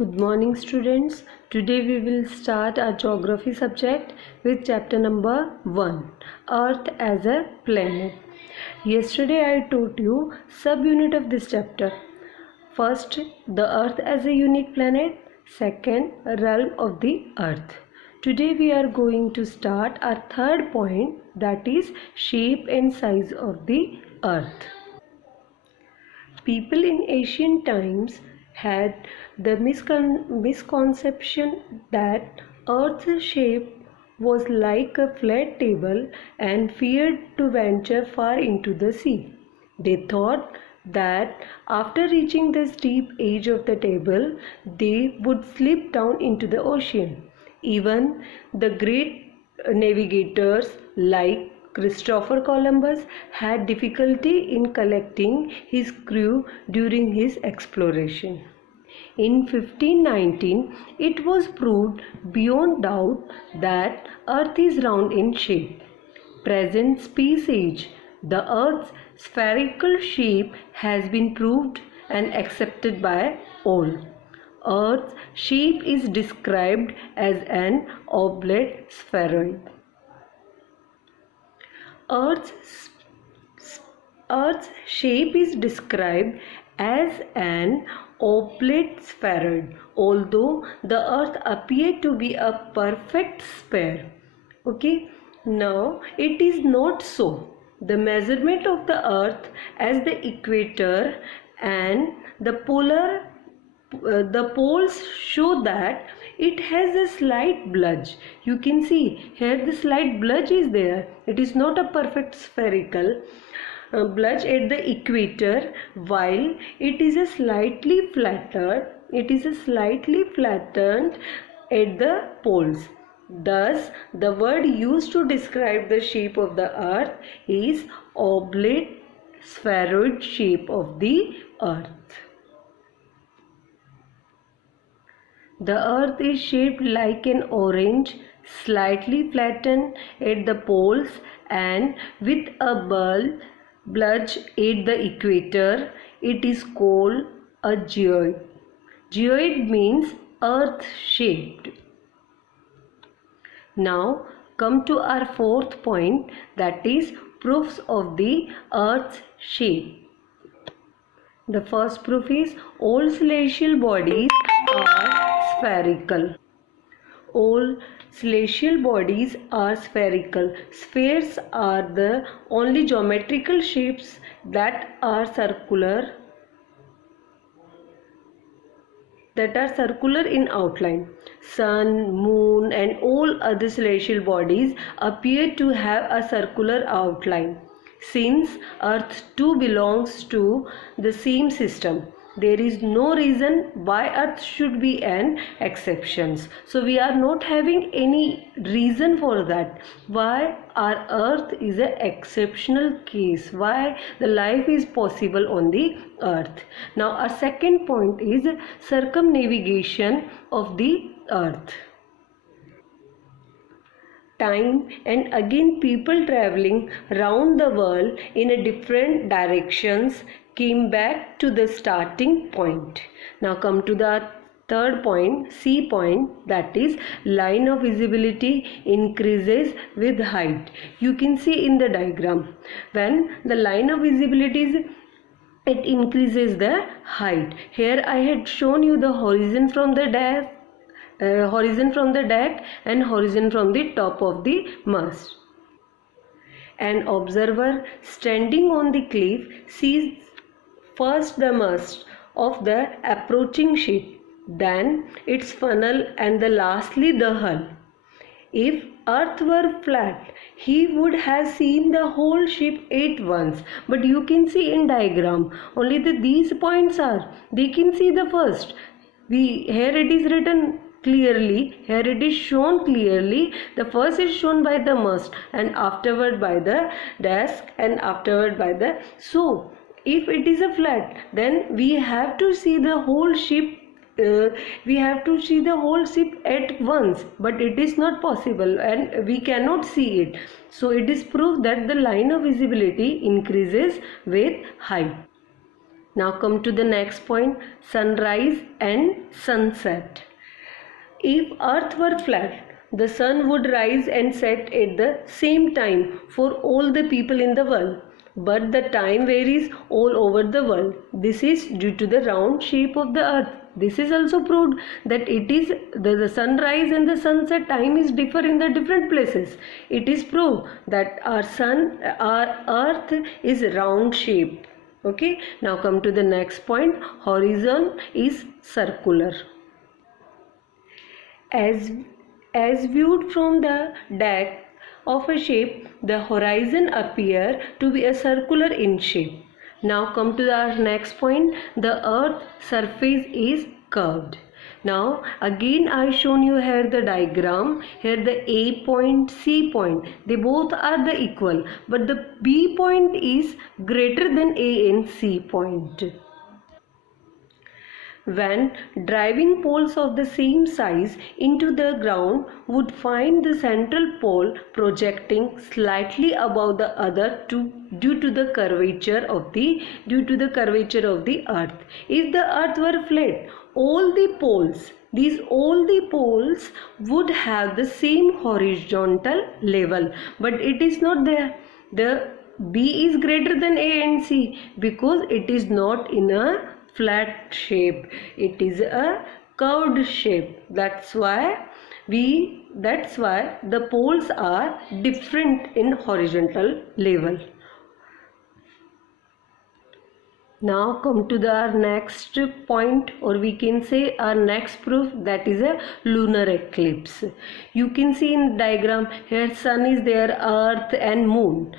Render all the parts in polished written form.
Good morning students. Today we will start our geography subject with chapter number 1, Earth as a planet. Yesterday I taught you subunit of this chapter. First, the Earth as a unique planet. Second, realm of the Earth. Today we are going to start our third point, that is shape and size of the Earth. People in ancient times had the misconception that Earth's shape was like a flat table and feared to venture far into the sea. They thought that after reaching the steep edge of the table, they would slip down into the ocean. Even the great navigators like Christopher Columbus had difficulty in collecting his crew during his exploration. In 1519, it was proved beyond doubt that Earth is round in shape. Present space age, the Earth's spherical shape has been proved and accepted by all. Earth's shape is described as an oblate spheroid. Earth's shape is described as an oblate spheroid, although the Earth appears to be a perfect sphere. Okay, now it is not so. The measurement of the Earth as the equator and the poles show that it has a slight bulge. You can see here the slight bulge is there. It is not a perfect spherical bulge at the equator, while it is a slightly flattened at the poles. Thus, the word used to describe the shape of the Earth is oblate spheroid shape of the Earth. The Earth is shaped like an orange, slightly flattened at the poles and with a bulge at the equator. It is called a geoid. Geoid means earth shaped. Now come to our fourth point, that is proofs of the Earth's shape. The first proof is all celestial bodies are spherical. All celestial bodies are spherical. Spheres are the only geometrical shapes that are circular in outline. Sun, moon and all other celestial bodies appear to have a circular outline. Since Earth too belongs to the same system, there is no reason why Earth should be an exception. So we are not having any reason for that. Why our Earth is an exceptional case. Why the life is possible on the Earth. Now our second point is circumnavigation of the Earth. Time and again people traveling round the world in a different directions came back to the starting point. Now come to the third point, C point, that is line of visibility increases with height. You can see in the diagram when the line of visibility is, it increases the height. Here I had shown you the horizon from the deck and horizon from the top of the mast. An observer standing on the cliff sees first the mast of the approaching ship, then its funnel and lastly the hull. If Earth were flat, he would have seen the whole ship at once. But you can see in diagram, only these points are, they can see the first. Here it is written clearly, here it is shown clearly. The first is shown by the mast and afterward by the desk and afterward by the, so if it is a flat, then we have to see the whole ship at once, but it is not possible and we cannot see it. So it is proof that the line of visibility increases with height. Now come to the next point, sunrise and sunset. If earth were flat, the sun would rise and set at the same time for all the people in the world. But the time varies all over the world. This is due to the round shape of the earth. This is also proved that it is the sunrise and the sunset time is differ in the different places. It is proved that our earth is round shape. Okay, now come to the next point. Horizon is circular. As viewed from the deck of a ship, the horizon appear to be a circular in shape. Now come to our next point. The earth surface is curved. Now again I shown you here the diagram. Here the A point, C point, they both are the equal, but the B point is greater than A and C point. When driving poles of the same size into the ground would find the central pole projecting slightly above the other two due to the curvature of the earth. If the earth were flat, all the poles would have the same horizontal level, but it is not there. The B is greater than A and C because it is not in a flat shape, it is a curved shape. That's why the poles are different in horizontal level. Now come to our next point, or we can say our next proof, that is a lunar eclipse. You can see in the diagram here sun is there, earth and moon.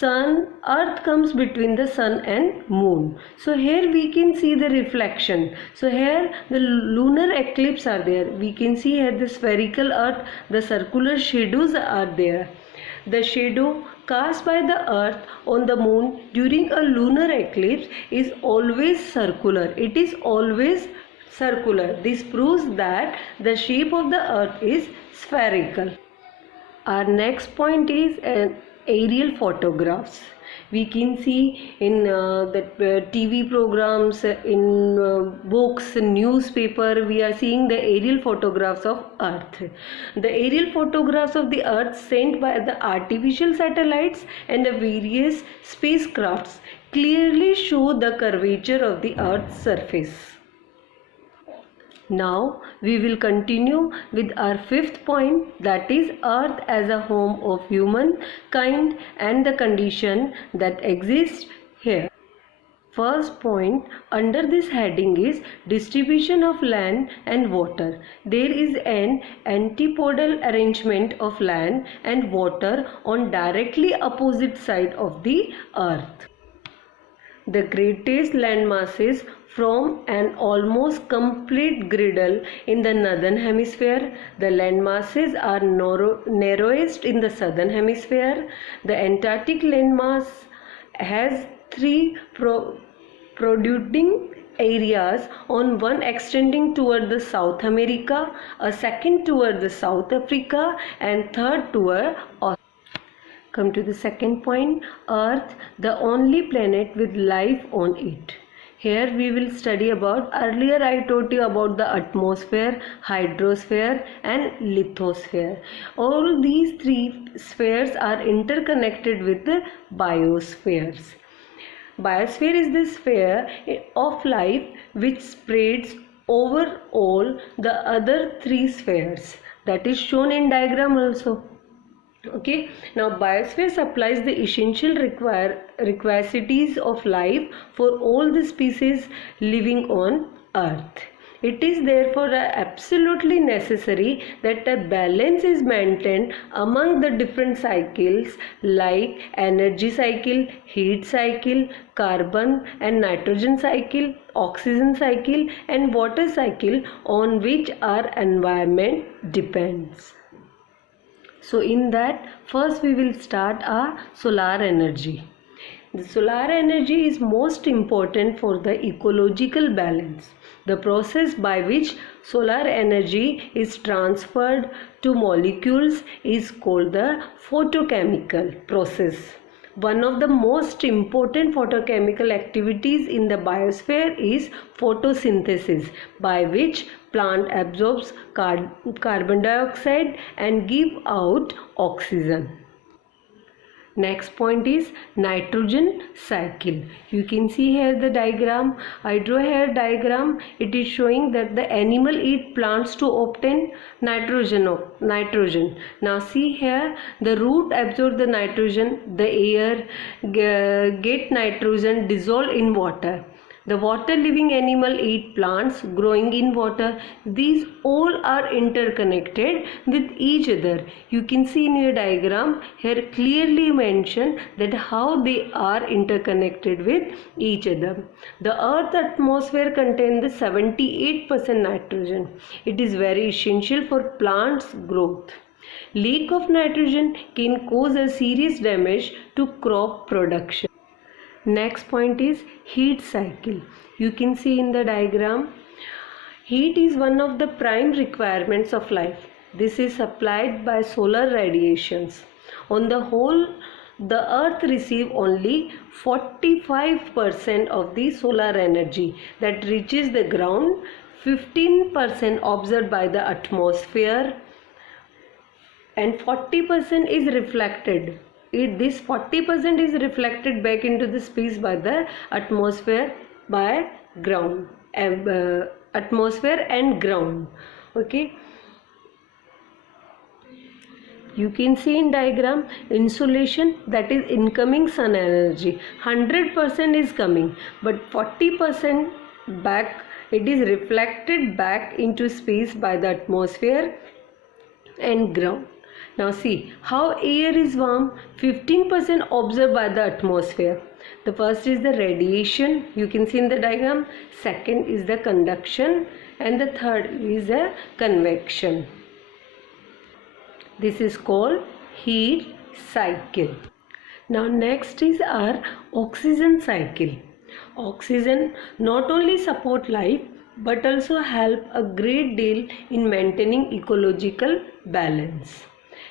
Earth comes between the sun and moon. So here we can see the reflection. So here the lunar eclipse are there. We can see here the spherical earth, the circular shadows are there. The shadow cast by the earth on the moon during a lunar eclipse is always circular. It is always circular. This proves that the shape of the earth is spherical. Our next point is aerial photographs. We can see in the TV programs, in books, newspaper, we are seeing the aerial photographs of earth. The aerial photographs of the earth sent by the artificial satellites and the various spacecrafts clearly show the curvature of the earth's surface. Now we will continue with our fifth point, that is earth as a home of humankind and the condition that exists here. First point under this heading is distribution of land and water. There is an antipodal arrangement of land and water on directly opposite side of the earth. The greatest land masses form an almost complete girdle in the northern hemisphere. The land masses are narrowest in the southern hemisphere. The Antarctic landmass has three protruding areas, on one extending toward the South America, a second toward the South Africa, and third toward Australia. Come to the second point, Earth, the only planet with life on it. Here we will study about, earlier I told you about the atmosphere, hydrosphere and lithosphere. All these three spheres are interconnected with the biospheres. Biosphere is the sphere of life which spreads over all the other three spheres. That is shown in diagram also. Okay, now biosphere supplies the essential requisites of life for all the species living on earth. It is therefore absolutely necessary that a balance is maintained among the different cycles like energy cycle, heat cycle, carbon and nitrogen cycle, oxygen cycle and water cycle on which our environment depends. So in that, first we will start our solar energy. The solar energy is most important for the ecological balance. The process by which solar energy is transferred to molecules is called the photochemical process. One of the most important photochemical activities in the biosphere is photosynthesis, by which plant absorbs carbon dioxide and give out oxygen. Next point is nitrogen cycle. You can see here the diagram. I draw here diagram. It is showing that the animal eat plants to obtain nitrogen. Now see here, the root absorb the nitrogen, the air get nitrogen dissolved in water. The water living animal eat plants growing in water. These all are interconnected with each other. You can see in your diagram here clearly mentioned that how they are interconnected with each other. The earth atmosphere contains the 78% nitrogen. It is very essential for plants growth. Lack of nitrogen can cause a serious damage to crop production. Next point is heat cycle. You can see in the diagram, heat is one of the prime requirements of life. This is supplied by solar radiations. On the whole, the earth receives only 45% of the solar energy that reaches the ground, 15% observed by the atmosphere, and 40% is reflected. This 40% is reflected back into the space by the atmosphere, by ground, atmosphere and ground. Okay, you can see in diagram insolation, that is incoming sun energy, 100% is coming, but 40% back, it is reflected back into space by the atmosphere and ground. Now see how air is warm, 15% observed by the atmosphere. The first is the radiation, you can see in the diagram, second is the conduction, and the third is the convection. This is called heat cycle. Now next is our oxygen cycle. Oxygen not only support life but also help a great deal in maintaining ecological balance.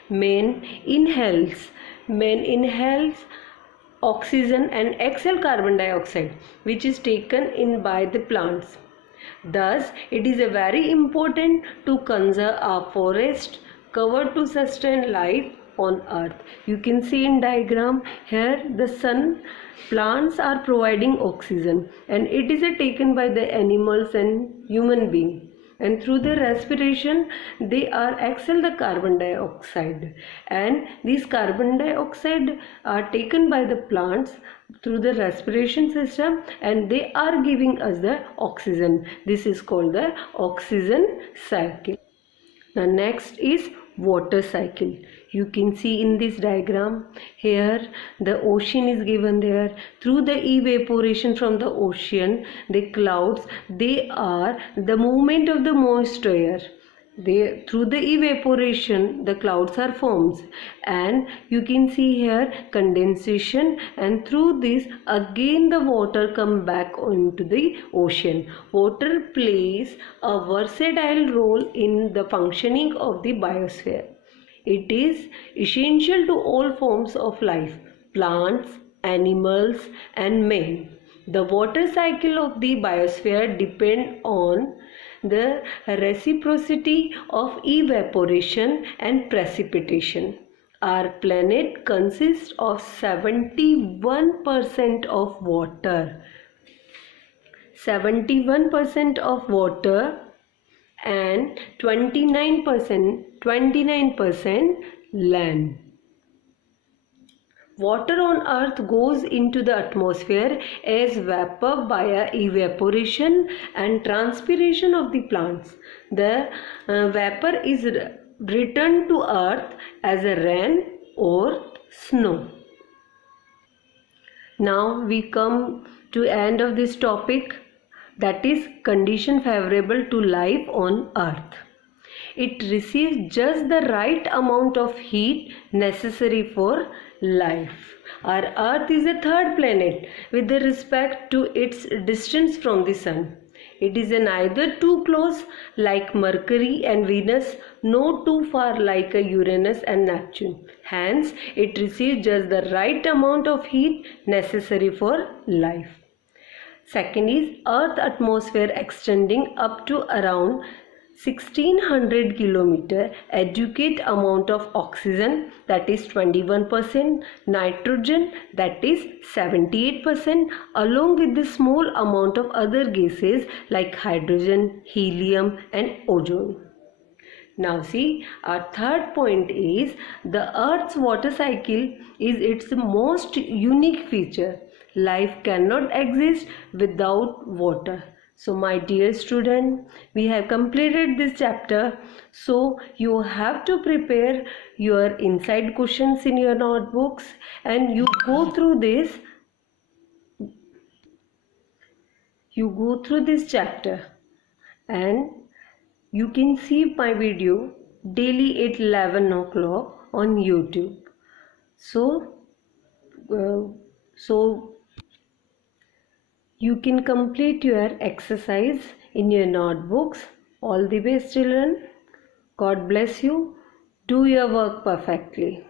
Man inhales oxygen and exhale carbon dioxide, which is taken in by the plants. Thus, it is a very important to conserve our forest cover to sustain life on earth. You can see in diagram here the sun, plants are providing oxygen and it is taken by the animals and human being, and through the respiration they are exhale the carbon dioxide, and these carbon dioxide are taken by the plants through the respiration system and they are giving us the oxygen. This is called the oxygen cycle. Now next is water cycle. You can see in this diagram here the ocean is given there. Through the evaporation from the ocean, the clouds, they are the movement of the moist air. Through the evaporation the clouds are formed, and you can see here condensation, and through this again the water come back onto the ocean. Water plays a versatile role in the functioning of the biosphere. It is essential to all forms of life, plants, animals and man. The water cycle of the biosphere depends on the reciprocity of evaporation and precipitation. Our planet consists of 71% of water. 71% of water and 29% land. Water on earth goes into the atmosphere as vapor via evaporation and transpiration of the plants. The vapor is returned to earth as a rain or snow. Now we come to end of this topic, that is condition favorable to life on earth. It receives just the right amount of heat necessary for life. Our earth is a third planet with respect to its distance from the sun. It is neither too close like Mercury and Venus, nor too far like Uranus and Neptune. Hence, it receives just the right amount of heat necessary for life. Second is Earth atmosphere extending up to around 1600 kilometer, adequate amount of oxygen, that is 21%, nitrogen, that is 78%, along with the small amount of other gases like hydrogen, helium and ozone. Now see, our third point is the Earth's water cycle is its most unique feature. Life cannot exist without water. So my dear student, we have completed this chapter. So you have to prepare your inside questions in your notebooks and you go through this. You go through this chapter and you can see my video daily at 11 o'clock on YouTube. So, so you can complete your exercise in your notebooks. All the best, children. God bless you. Do your work perfectly.